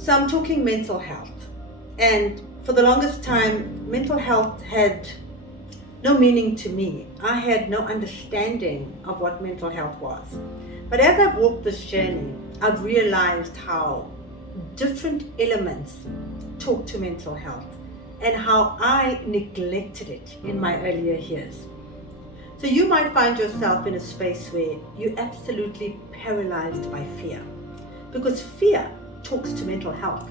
So I'm talking mental health. And for the longest time, mental health had no meaning to me. I had no understanding of what mental health was. But as I've walked this journey, I've realized how different elements talk to mental health and how I neglected it in my earlier years. So you might find yourself in a space where you're absolutely paralyzed by fear, because fear talks to mental health.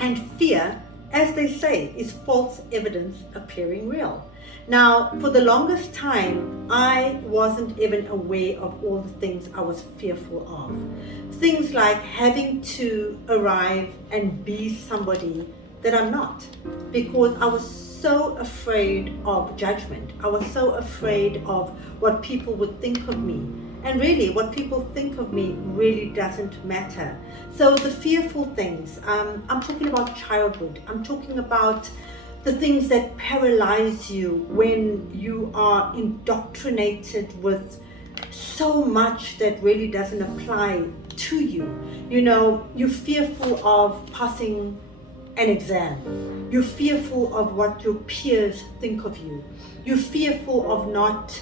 And fear, as they say, is false evidence appearing real. Now, for the longest time, I wasn't even aware of all the things I was fearful of. Things like having to arrive and be somebody that I'm not, because I was so afraid of judgment. I was so afraid of what people would think of me. And really, what people think of me really doesn't matter. So the fearful things, I'm talking about childhood. I'm talking about the things that paralyze you when you are indoctrinated with so much that really doesn't apply to you. You know, you're fearful of passing an exam. You're fearful of what your peers think of you. You're fearful of not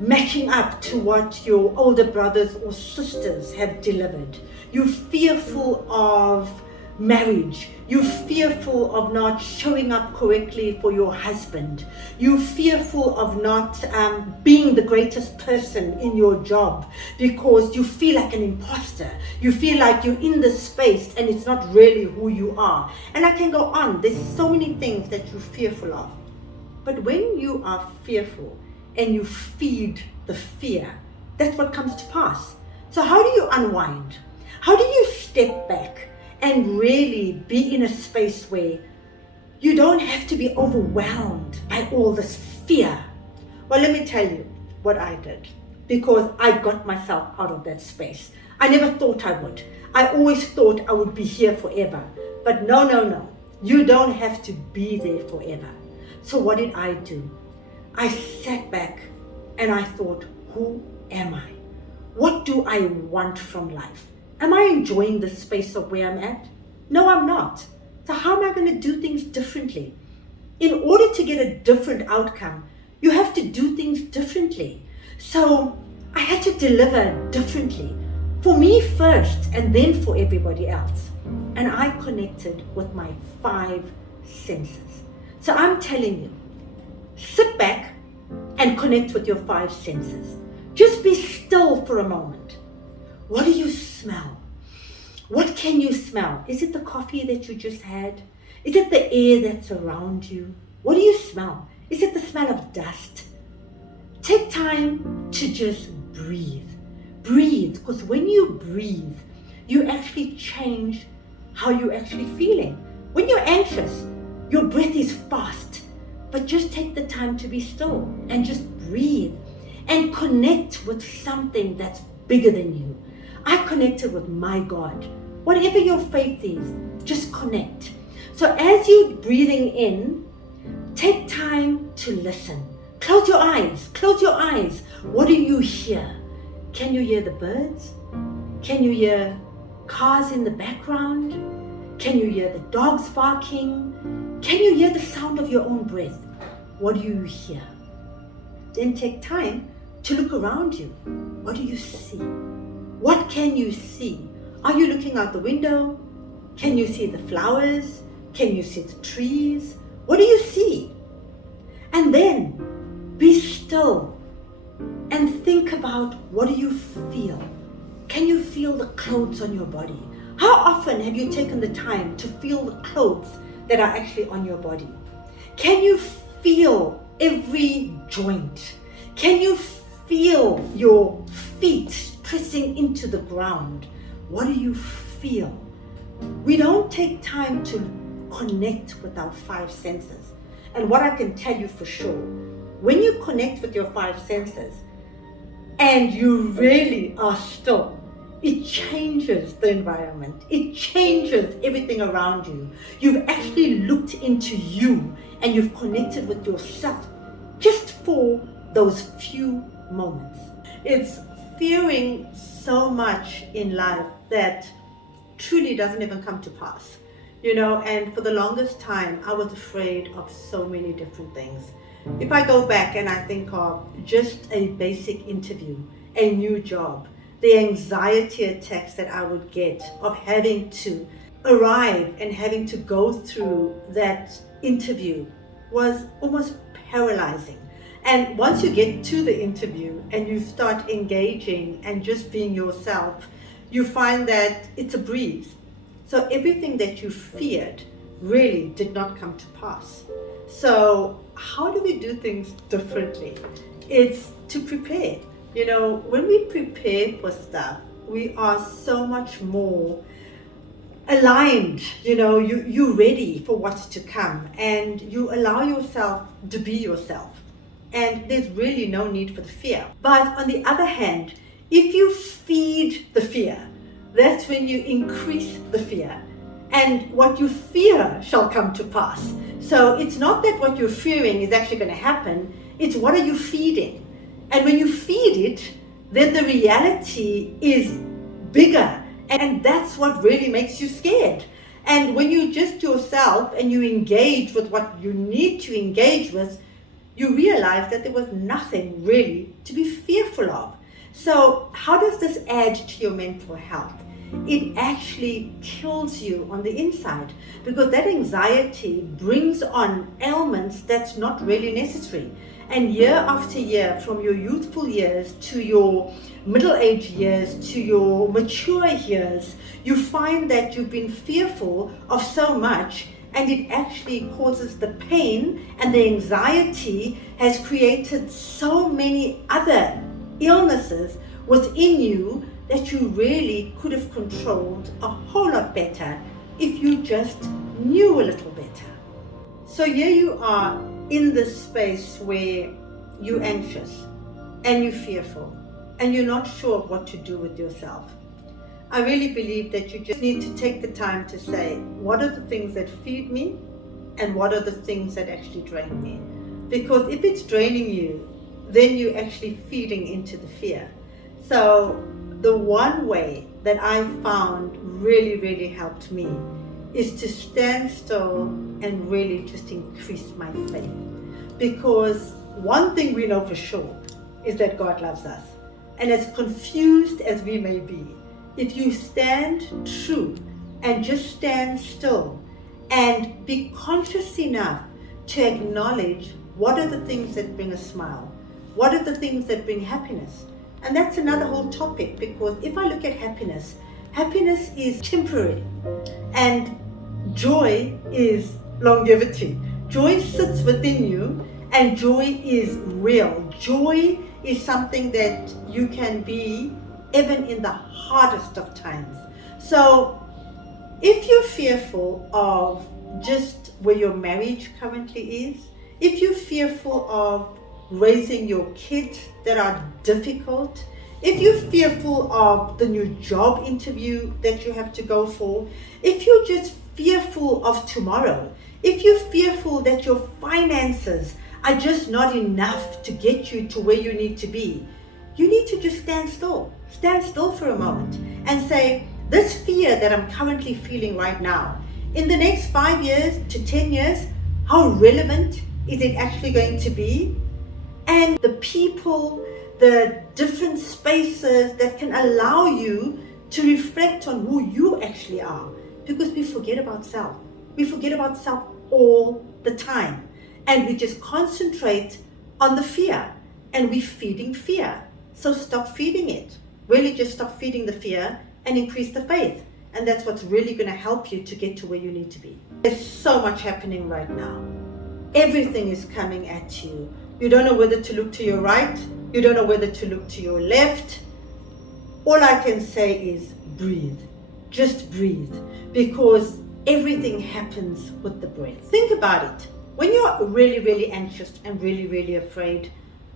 matching up to what your older brothers or sisters have delivered. You're fearful of marriage. You're fearful of not showing up correctly for your husband. You're fearful of not being the greatest person in your job because you feel like an imposter. You feel like you're in this space and it's not really who you are. And I can go on. There's so many things that you're fearful of. But when you are fearful and you feed the fear, that's what comes to pass. So how do you unwind? How do you step back and really be in a space where you don't have to be overwhelmed by all this fear? Well, let me tell you what I did, because I got myself out of that space. I never thought I would. I always thought I would be here forever. But no. You don't have to be there forever. So what did I do? I sat back and I thought, who am I? What do I want from life? Am I enjoying the space of where I'm at? No, I'm not. So how am I going to do things differently? In order to get a different outcome, you have to do things differently. So I had to deliver differently. For me first, and then for everybody else. And I connected with my 5 senses. So I'm telling you, sit back and connect with your 5 senses. Just be still for a moment. What do you smell? What can you smell? Is it the coffee that you just had? Is it the air that's around you? What do you smell? Is it the smell of dust? Take time to just breathe. Breathe, because when you breathe, you actually change how you're actually feeling. When you're anxious, your breath is fast, but just take the time to be still and just breathe and connect with something that's bigger than you. I connected with my God. Whatever your faith is, just connect. So as you're breathing in, take time to listen. Close your eyes. Close your eyes. What do you hear? Can you hear the birds? Can you hear cars in the background? Can you hear the dogs barking? Can you hear the sound of your own breath? What do you hear? Then take time to look around you. What do you see? What can you see? Are you looking out the window? Can you see the flowers? Can you see the trees? What do you see? And then be still and think about, what do you feel? Can you feel the clothes on your body? How often have you taken the time to feel the clothes that are actually on your body? Can you feel every joint? Can you feel your feet pressing into the ground? What do you feel? We don't take time to connect with our 5 senses. And what I can tell you for sure, when you connect with your 5 senses and you really are still, it changes the environment. It changes everything around you. You've actually looked into you and you've connected with yourself just for those few moments. It's fearing so much in life that truly doesn't even come to pass. And for the longest time, I was afraid of so many different things. If I go back and I think of just a basic interview, a new job, the anxiety attacks that I would get of having to arrive and having to go through that interview was almost paralyzing. And once you get to the interview and you start engaging and just being yourself, you find that it's a breeze. So everything that you feared really did not come to pass. So how do we do things differently? It's to prepare. When we prepare for stuff, we are so much more aligned. You're ready for what's to come, and you allow yourself to be yourself. And there's really no need for the fear. But on the other hand, if you feed the fear, that's when you increase the fear. And what you fear shall come to pass. So it's not that what you're fearing is actually going to happen, it's what are you feeding? And when you feed it, then the reality is bigger. And that's what really makes you scared. And when you just yourself and you engage with what you need to engage with, you realize that there was nothing really to be fearful of. So how does this add to your mental health? It actually kills you on the inside, because that anxiety brings on ailments that's not really necessary. And year after year, from your youthful years to your middle-aged years to your mature years, you find that you've been fearful of so much, and it actually causes the pain, and the anxiety has created so many other illnesses within you that you really could have controlled a whole lot better if you just knew a little better. So here you are in this space where you're anxious and you're fearful and you're not sure what to do with yourself. I really believe that you just need to take the time to say, what are the things that feed me and what are the things that actually drain me? Because if it's draining you, then you're actually feeding into the fear. So the one way that I found really helped me is to stand still and really just increase my faith. Because one thing we know for sure is that God loves us. And as confused as we may be, if you stand true and just stand still and be conscious enough to acknowledge what are the things that bring a smile, what are the things that bring happiness. And that's another whole topic, because if I look at happiness, happiness is temporary and joy is longevity. Joy sits within you and joy is real. Joy is something that you can be even in the hardest of times. So if you're fearful of just where your marriage currently is, if you're fearful of raising your kids that are difficult, if you're fearful of the new job interview that you have to go for, if you're just fearful of tomorrow, if you're fearful that your finances are just not enough to get you to where you need to be, you need to just stand still. Stand still for a moment and say, this fear that I'm currently feeling right now, in the next 5 years to 10 years, how relevant is it actually going to be? And the people, the different spaces that can allow you to reflect on who you actually are. Because we forget about self. We forget about self all the time. And we just concentrate on the fear. And we're feeding fear. So stop feeding it. Really just stop feeding the fear and increase the faith. And that's what's really going to help you to get to where you need to be. There's so much happening right now. Everything is coming at you. You don't know whether to look to your right. You don't know whether to look to your left. All I can say is breathe. Just breathe. Because everything happens with the breath. Think about it. When you're really anxious and really afraid,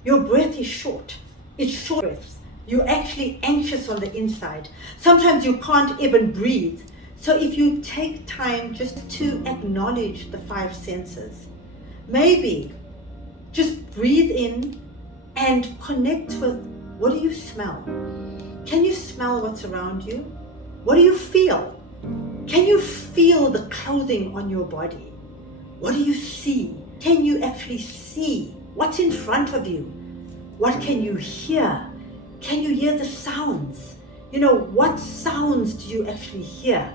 your breath is short. It's short breaths. You're actually anxious on the inside. Sometimes you can't even breathe. So if you take time just to acknowledge the 5 senses, maybe just breathe in and connect with, what do you smell? Can you smell what's around you? What do you feel? Can you feel the clothing on your body? What do you see? Can you actually see what's in front of you? What can you hear? Can you hear the sounds? What sounds do you actually hear?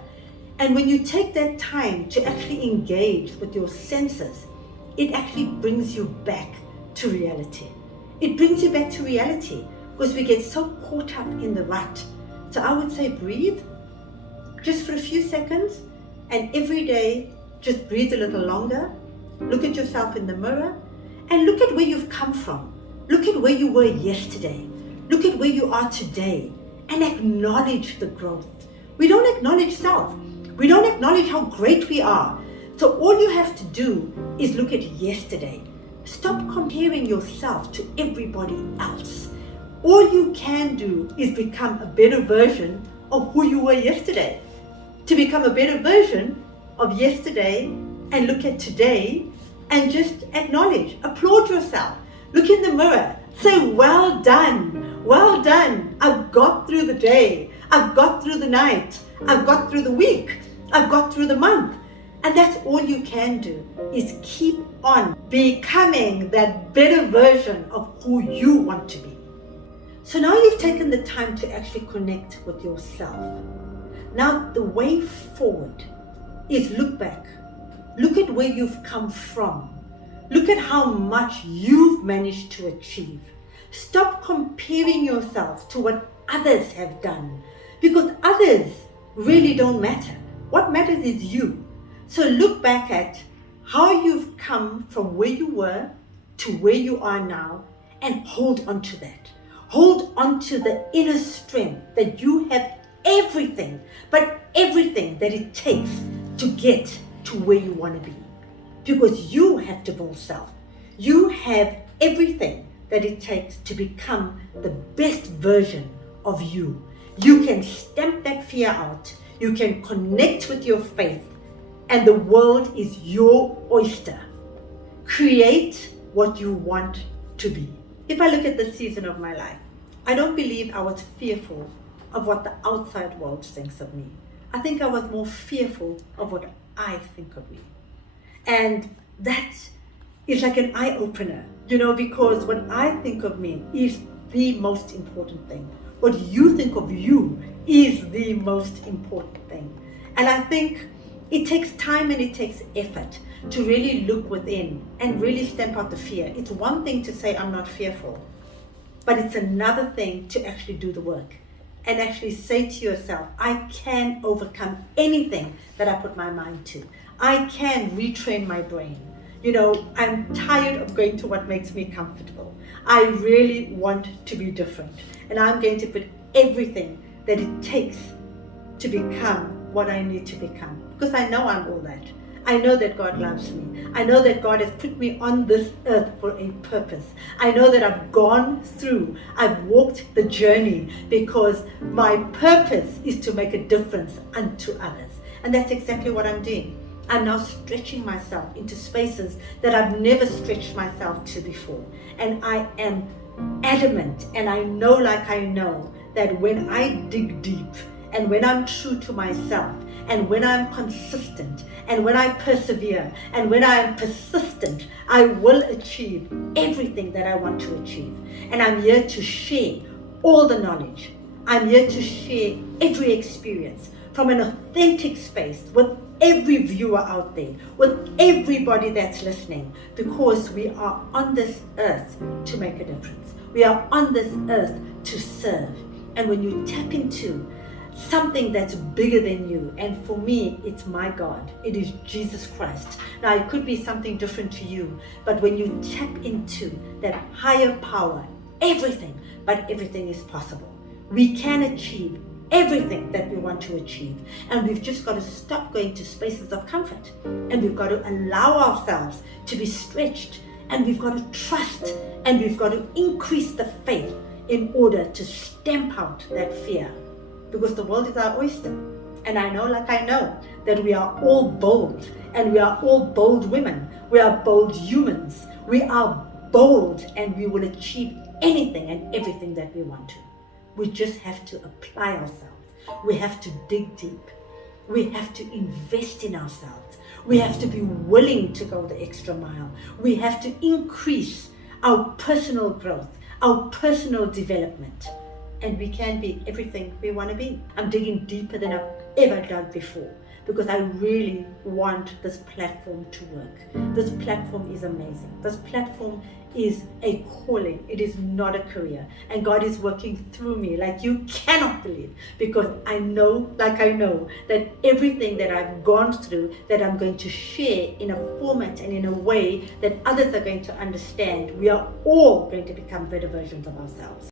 And when you take that time to actually engage with your senses, it actually brings you back to reality. It brings you back to reality because we get so caught up in the rut. So I would say breathe just for a few seconds, and every day just breathe a little longer. Look at yourself in the mirror and look at where you've come from. Look at where you were yesterday. Look at where you are today and acknowledge the growth. We don't acknowledge self. We don't acknowledge how great we are. So all you have to do is look at yesterday. Stop comparing yourself to everybody else. All you can do is become a better version of who you were yesterday. To become a better version of yesterday and look at today and just acknowledge, applaud yourself. Look in the mirror, say, well done, well done. I've got through the day, I've got through the night, I've got through the week, I've got through the month. And that's all you can do, is keep on becoming that better version of who you want to be. So now you've taken the time to actually connect with yourself. Now the way forward is look back. Look at where you've come from. Look at how much you've managed to achieve. Stop comparing yourself to what others have done, because others really don't matter. What matters is you. So look back at how you've come from where you were to where you are now and hold on to that. Hold on to the inner strength that you have everything, but everything that it takes to get to where you want to be. Because you have to build self. You have everything that it takes to become the best version of you. You can stamp that fear out. You can connect with your faith, and the world is your oyster. Create what you want to be. If I look at the season of my life, I don't believe I was fearful of what the outside world thinks of me. I think I was more fearful of what I think of me. And that is like an eye-opener, because what I think of me is the most important thing. What you think of you is the most important thing. And I think it takes time and it takes effort to really look within and really stamp out the fear. It's one thing to say, I'm not fearful, but it's another thing to actually do the work and actually say to yourself, I can overcome anything that I put my mind to. I can retrain my brain. I'm tired of going to what makes me comfortable. I really want to be different. And I'm going to put everything that it takes to become what I need to become. Because I know I'm all that. I know that God loves me. I know that God has put me on this earth for a purpose. I know that I've gone through, I've walked the journey because my purpose is to make a difference unto others. And that's exactly what I'm doing. I'm now stretching myself into spaces that I've never stretched myself to before. And I am adamant, and I know that when I dig deep and when I'm true to myself and when I'm consistent and when I persevere and when I am persistent, I will achieve everything that I want to achieve. And I'm here to share all the knowledge. I'm here to share every experience from an authentic space with every viewer out there, with everybody that's listening, because we are on this earth to make a difference. We are on this earth to serve. And when you tap into something that's bigger than you, and for me, it's my God, it is Jesus Christ. Now, it could be something different to you, but when you tap into that higher power, everything is possible. We can achieve everything that we want to achieve, and we've just got to stop going to spaces of comfort, and we've got to allow ourselves to be stretched, and we've got to trust, and we've got to increase the faith in order to stamp out that fear, because the world is our oyster. And I know that we are all bold, and we are all bold women. We are bold humans. We are bold, and we will achieve anything and everything that we want to. We just have to apply ourselves. We have to dig deep. we have to invest in ourselves. We have to be willing to go the extra mile. We have to increase our personal growth, our personal development. And we can be everything we want to be. I'm digging deeper than I've ever dug before because I really want this platform to work. This platform is amazing. This platform is a calling. It is not a career. And God is working through me like you cannot believe, because I know that everything that I've gone through, that I'm going to share in a format and in a way that others are going to understand. We are all going to become better versions of ourselves.